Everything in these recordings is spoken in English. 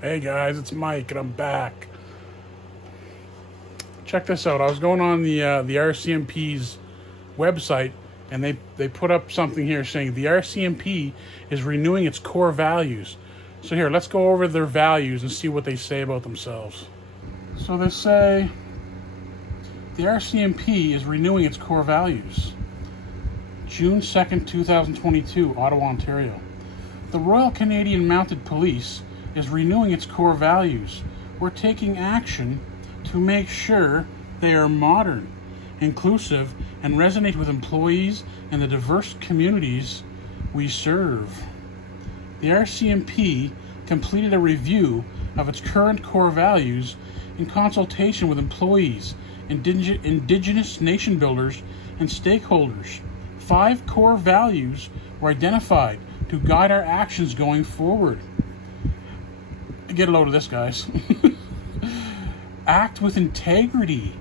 Hey guys, it's Mike and I'm back. Check this out. I was going on the RCMP's website and they put up something here saying the RCMP is renewing its core values. So here, let's go over their values and see what they say about themselves. So they say the RCMP is renewing its core values. June 2nd, 2022, Ottawa, Ontario. The Royal Canadian Mounted Police is renewing its core values. We're taking action to make sure they are modern, inclusive, and resonate with employees and the diverse communities we serve. The RCMP completed a review of its current core values in consultation with employees, Indigenous nation builders, and stakeholders. 5 core values were identified to guide our actions going forward. Get a load of this, guys. Act with integrity.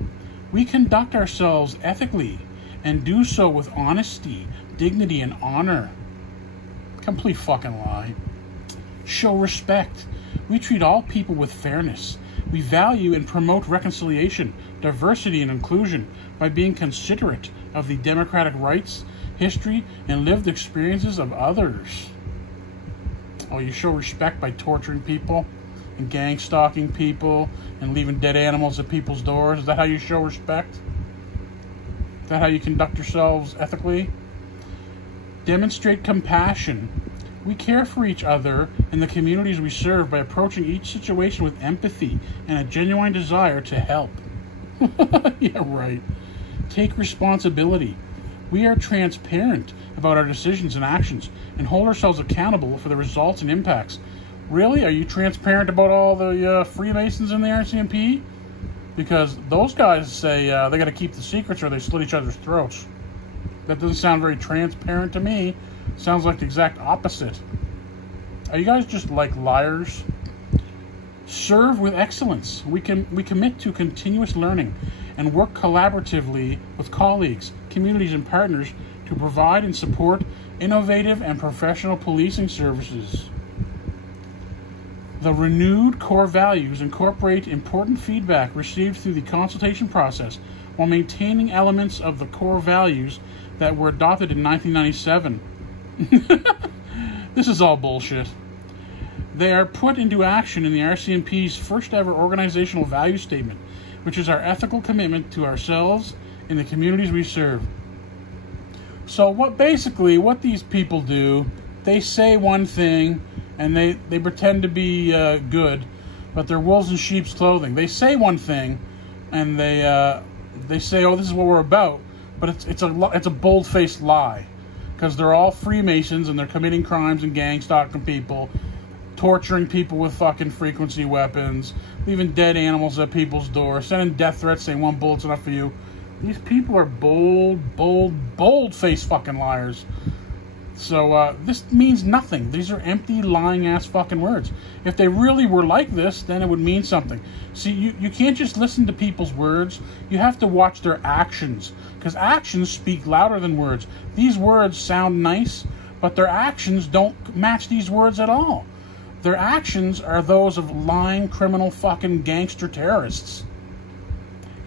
We conduct ourselves ethically and do so with honesty, dignity, and honor. Complete fucking lie. Show respect. We treat all people with fairness. We value and promote reconciliation, diversity, and inclusion by being considerate of the democratic rights, history, and lived experiences of others. Oh, you show respect by torturing people and gang stalking people and leaving dead animals at people's doors? Is that how you show respect? Is that how you conduct yourselves ethically? Demonstrate compassion. We care for each other and the communities we serve by approaching each situation with empathy and a genuine desire to help. Yeah, right. Take responsibility. We are transparent about our decisions and actions and hold ourselves accountable for the results and impacts. Really? Are you transparent about all the Freemasons in the RCMP? Because those guys say they got to keep the secrets or they slit each other's throats. That doesn't sound very transparent to me. Sounds like the exact opposite. Are you guys just like liars? Serve with excellence. We commit to continuous learning and work collaboratively with colleagues, communities, and partners to provide and support innovative and professional policing services. The renewed core values incorporate important feedback received through the consultation process while maintaining elements of the core values that were adopted in 1997. This is all bullshit. They are put into action in the RCMP's first ever organizational value statement, which is our ethical commitment to ourselves and the communities we serve. So what these people do, they say one thing and they pretend to be good, but they're wolves in sheep's clothing. They say one thing and they say, oh, this is what we're about, but it's a bold-faced lie, because they're all Freemasons and they're committing crimes and gang stalking people, torturing people with fucking frequency weapons, leaving dead animals at people's doors, sending death threats saying 1 bullet's enough for you. These people are bold-faced fucking liars. So this means nothing. These are empty, lying-ass fucking words. If they really were like this, then it would mean something. See, you can't just listen to people's words. You have to watch their actions, because actions speak louder than words. These words sound nice, but their actions don't match these words at all. Their actions are those of lying, criminal, fucking gangster terrorists.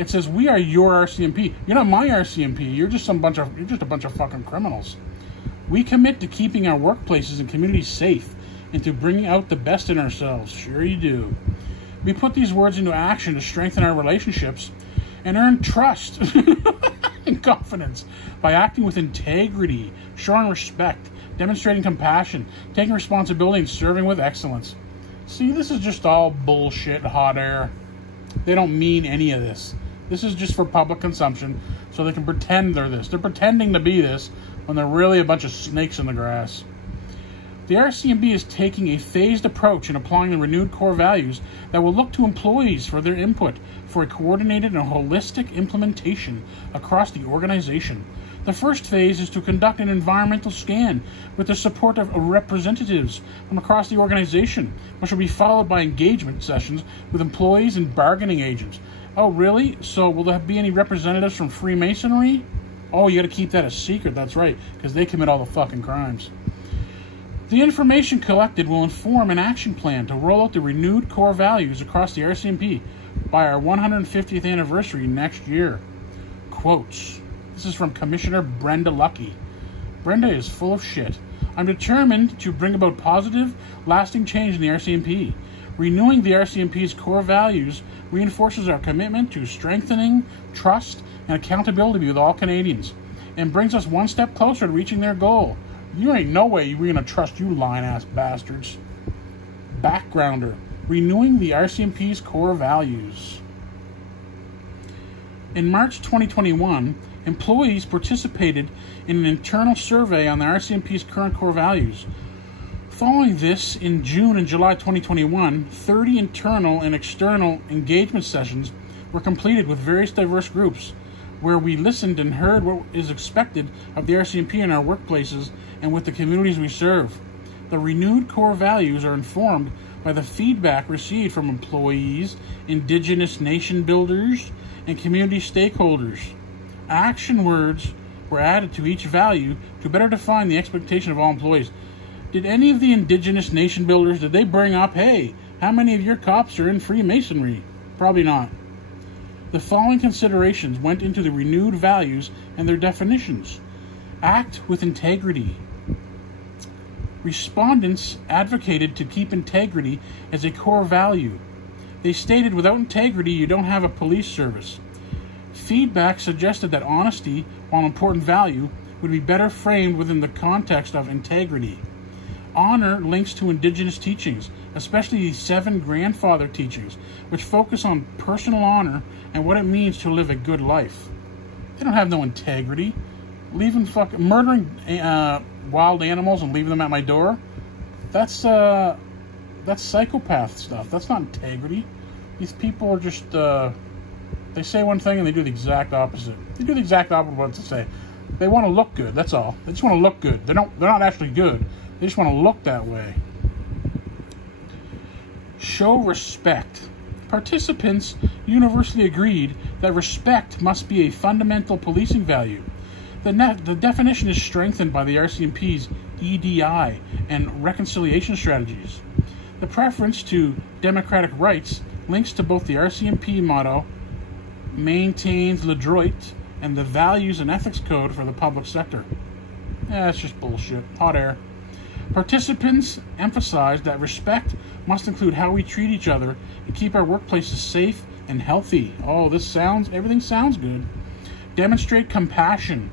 It says, we are your RCMP. You're not my RCMP. You're just a bunch of fucking criminals. We commit to keeping our workplaces and communities safe and to bringing out the best in ourselves. Sure you do. We put these words into action to strengthen our relationships and earn trust and confidence by acting with integrity, showing respect, demonstrating compassion, taking responsibility, and serving with excellence. See, this is just all bullshit, hot air. They don't mean any of this. This is just for public consumption, so they can pretend they're this. They're pretending to be this when they're really a bunch of snakes in the grass. The RCMP is taking a phased approach in applying the renewed core values that will look to employees for their input for a coordinated and holistic implementation across the organization. The first phase is to conduct an environmental scan with the support of representatives from across the organization, which will be followed by engagement sessions with employees and bargaining agents. Oh, really? So will there be any representatives from Freemasonry? Oh, you got to keep that a secret. That's right, because they commit all the fucking crimes. The information collected will inform an action plan to roll out the renewed core values across the RCMP by our 150th anniversary next year. Quotes. This is from Commissioner Brenda Lucky. Brenda is full of shit. I'm determined to bring about positive, lasting change in the RCMP. Renewing the RCMP's core values reinforces our commitment to strengthening trust and accountability with all Canadians, and brings us one step closer to reaching their goal. You ain't no way we're going to trust you lying-ass bastards. Backgrounder. Renewing the RCMP's core values. In March 2021, employees participated in an internal survey on the RCMP's current core values. Following this, in June and July 2021, 30 internal and external engagement sessions were completed with various diverse groups, where we listened and heard what is expected of the RCMP in our workplaces and with the communities we serve. The renewed core values are informed by the feedback received from employees, Indigenous nation builders, and community stakeholders. Action words were added to each value to better define the expectation of all employees. Did any of the Indigenous nation builders, did they bring up, hey, how many of your cops are in Freemasonry? Probably not. The following considerations went into the renewed values and their definitions. Act with integrity. Respondents advocated to keep integrity as a core value. They stated without integrity, you don't have a police service. Feedback suggested that honesty, while an important value, would be better framed within the context of integrity. Honor links to Indigenous teachings, especially the 7 grandfather teachings, which focus on personal honor and what it means to live a good life. They don't have no integrity. Murdering wild animals and leaving them at my door, that's psychopath stuff. That's not integrity. These people are just, they say one thing and they do the exact opposite. They do the exact opposite of what to say. They want to look good, that's all. They just want to look good. They're not actually good. They just want to look that way. Show respect. Participants universally agreed that respect must be a fundamental policing value. The definition is strengthened by the RCMP's EDI and reconciliation strategies. The preference to democratic rights links to both the RCMP motto, maintains le droit, and the values and ethics code for the public sector. It's just bullshit. Hot air. Participants emphasized that respect must include how we treat each other and keep our workplaces safe and healthy. Oh, everything sounds good. Demonstrate compassion.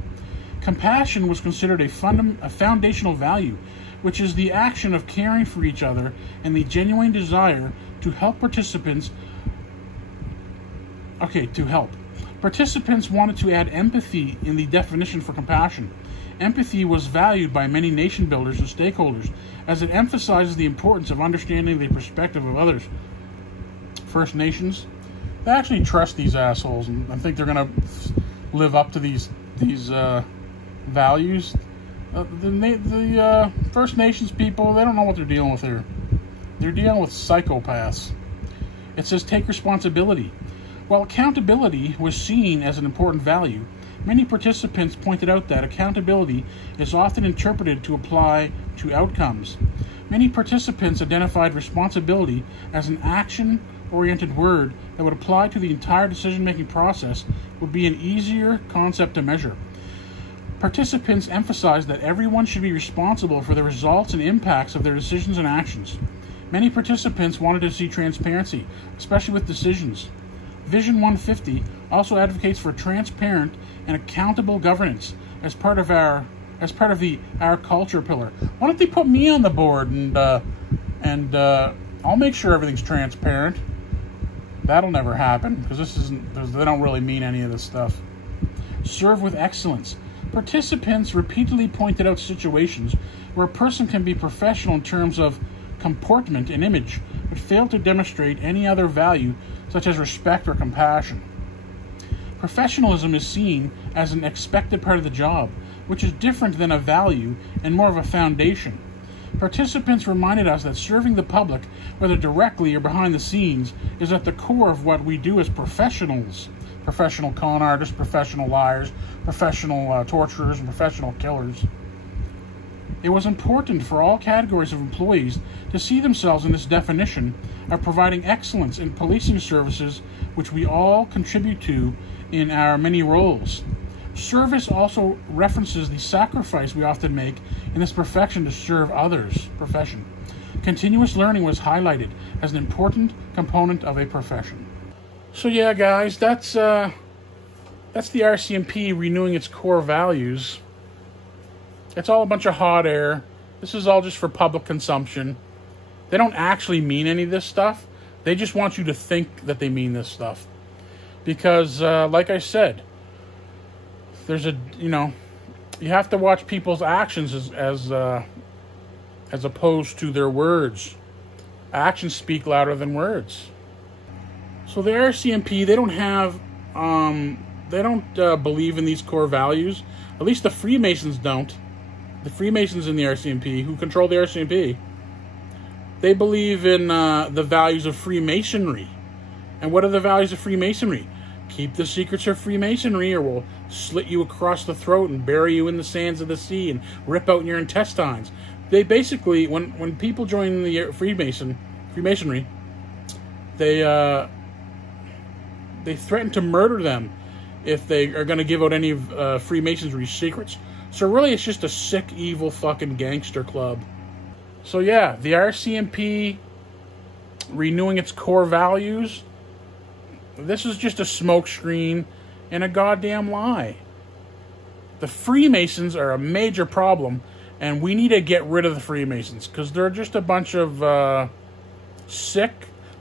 Compassion was considered a foundational value, which is the action of caring for each other and the genuine desire to help participants. Participants wanted to add empathy in the definition for compassion. Empathy was valued by many nation builders and stakeholders, as it emphasizes the importance of understanding the perspective of others. First Nations, they actually trust these assholes and think they're going to live up to these values. The First Nations people, they don't know what they're dealing with here. They're dealing with psychopaths. It says take responsibility. While accountability was seen as an important value, many participants pointed out that accountability is often interpreted to apply to outcomes. Many participants identified responsibility as an action-oriented word that would apply to the entire decision-making process, would be an easier concept to measure. Participants emphasized that everyone should be responsible for the results and impacts of their decisions and actions. Many participants wanted to see transparency, especially with decisions. Vision 150 also advocates for transparent and accountable governance as part of the our culture pillar. Why don't they put me on the board and I'll make sure everything's transparent. That'll never happen because they don't really mean any of this stuff. Serve with excellence. Participants repeatedly pointed out situations where a person can be professional in terms of comportment and image, but fail to demonstrate any other value such as respect or compassion. Professionalism is seen as an expected part of the job, which is different than a value and more of a foundation. Participants reminded us that serving the public, whether directly or behind the scenes, is at the core of what we do as professionals. Professional con artists, professional liars, professional torturers, and professional killers. It was important for all categories of employees to see themselves in this definition of providing excellence in policing services which we all contribute to in our many roles. Service also references the sacrifice we often make in this profession to serve others. Continuous learning was highlighted as an important component of a profession. So yeah, guys, that's the RCMP renewing its core values. It's all a bunch of hot air. This is all just for public consumption. They don't actually mean any of this stuff. They just want you to think that they mean this stuff. Because, like I said, there's you have to watch people's actions as opposed to their words. Actions speak louder than words. So the RCMP, they don't believe in these core values. At least the Freemasons don't. The Freemasons in the RCMP, who control the RCMP, they believe in the values of Freemasonry. And what are the values of Freemasonry? Keep the secrets of Freemasonry or we'll slit you across the throat and bury you in the sands of the sea and rip out your intestines. They basically, when people join the Freemasonry, they threaten to murder them if they are going to give out any of Freemasonry's secrets. So really, it's just a sick, evil fucking gangster club. So yeah, the RCMP renewing its core values, this is just a smokescreen and a goddamn lie. The Freemasons are a major problem, and we need to get rid of the Freemasons, because they're just a bunch of sick,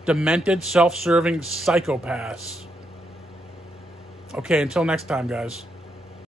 demented, self-serving psychopaths. Okay, until next time, guys.